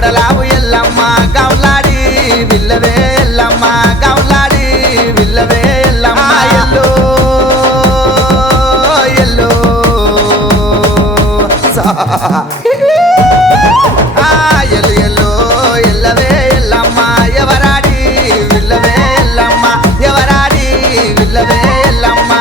కోడలావు Yellamma గౌలాడి విల్లవే Yellamma గౌలాడి విల్లవే Yellamma yellow yellow ఎల్లు yellow ఎల్లవే Yellamma ఎవరాడి విల్లవే Yellamma ఎవరాడి విల్లవే Yellamma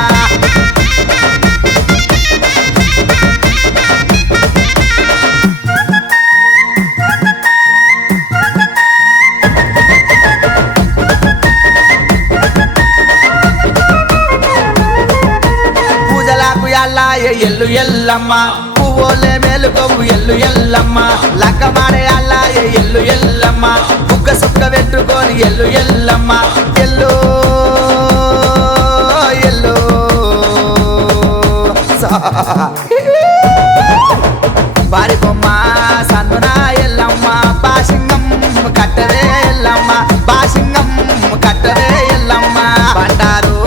పూజలకు ఎల్లాయ ఎల్లు ఎల్లమ్మ పువ్వులే మేలుకోవు ఎల్లు ఎల్లమ్మ లక్కమాడే అల్లాయ ఎల్లు ఎల్లమ్మ బుక్క సుక్క పెట్టుకొని ఎల్లు ఎల్లమ్మ ఎల్లు ఎల్లు బారి బొమ్మ సన్నునా ఎల్లమ్మ బాసింగం కట్టవే ఎల్లమ్మ బాసింగం కట్టవే ఎల్లమ్మ బండారు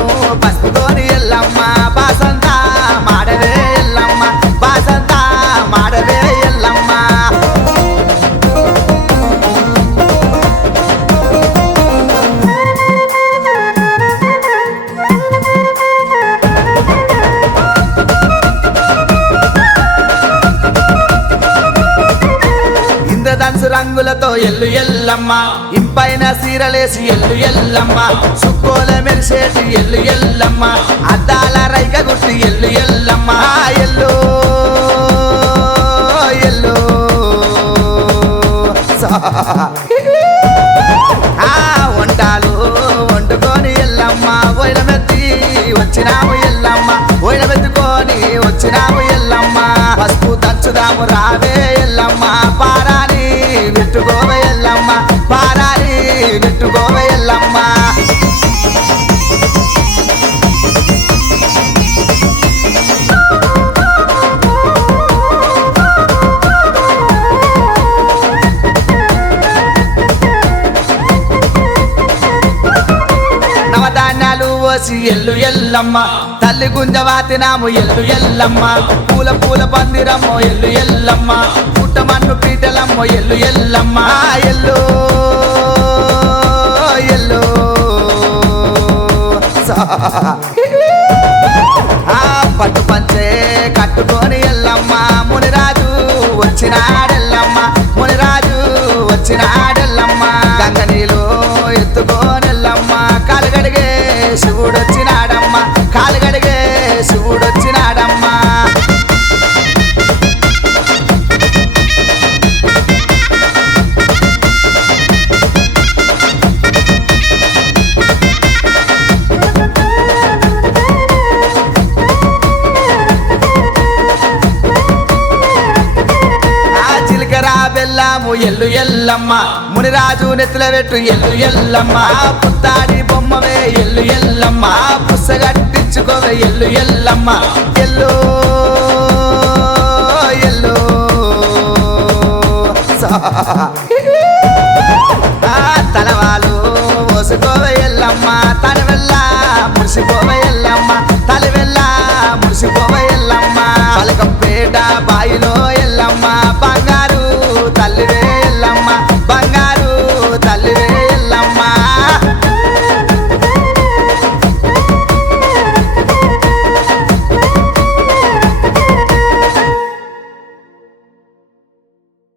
పసుపుతోని ఎల్లమ్మ బాసంత మాడవే ఎల్లమ్మ బాసంత మాడవే ఎల్లమ్మ ఇంద్రధనుసు రంగులతో ఎల్లు ఎల్లమ్మ ఇంపైన సీరలేసి ఎల్లు ఎల్లమ్మ సుక్కోల మెరిసేటి ఎల్లు ఎల్లమ్మ అద్దాల రైక గుట్టి ఎల్లు ఎల్లమ్మ ఎల్లు ఎల్లు వంటాలు వండుకొని ఎల్లమ్మ వైరమెత్తి వచ్చినాము ఎల్లమ్మ వైరమెత్తుకొని వచ్చినాము ఎల్లమ్మ పసుపు దంచుదాము రావే ఎల్లమ్మ పారాని విట్టుకోవే ఎల్లమ్మ పారాని విట్టుకోవే ఎల్లమ్మ నవధాన్యాలు పోసి ఎల్లు ఎల్లమ్మ తల్లి గుంజవాతినాము ఎల్లు ఎల్లమ్మ పూల పూల పందిరమ్మో ఎల్లు ఎల్లమ్మ పుట్టమన్ను పీటలమ్మో ఎల్లు ఎల్లమ్మ ఎల్లు ఎల్లు పట్టు పంచే కట్టుకొని ఎల్లమ్మ మునిరాజు వచ్చినాడెల్లమ్మ మునిరాజు వచ్చినాడెల్లమ్మ గంగ నీళ్ళు ఎత్తుకోనెల్లమ్మ కాలుగడిగే శివుడొచ్చినాడమ్మ కాలుగడిగే శివుడొచ్చినాడమ్మ బెల్లము ఎల్లు ఎల్లమ్మ మునిరాజు నెత్తుల పెట్టు ఎల్లు ఎల్లమ్మ పుత్తాడి బొమ్మవే ఎల్లు ఎల్లమ్మ పుస్తగట్టించుకోవే ఎల్లు ఎల్లమ్మ ఎల్లు ఎల్లు తలవాలు పోసుకోవే ఎల్లమ్మ తను వెళ్ళ మురిసిపోవే ఎల్లమ్మ తలి వెళ్ళ మురిసిపోవే ఎల్లమ్మ పలకంపేట బాయిలో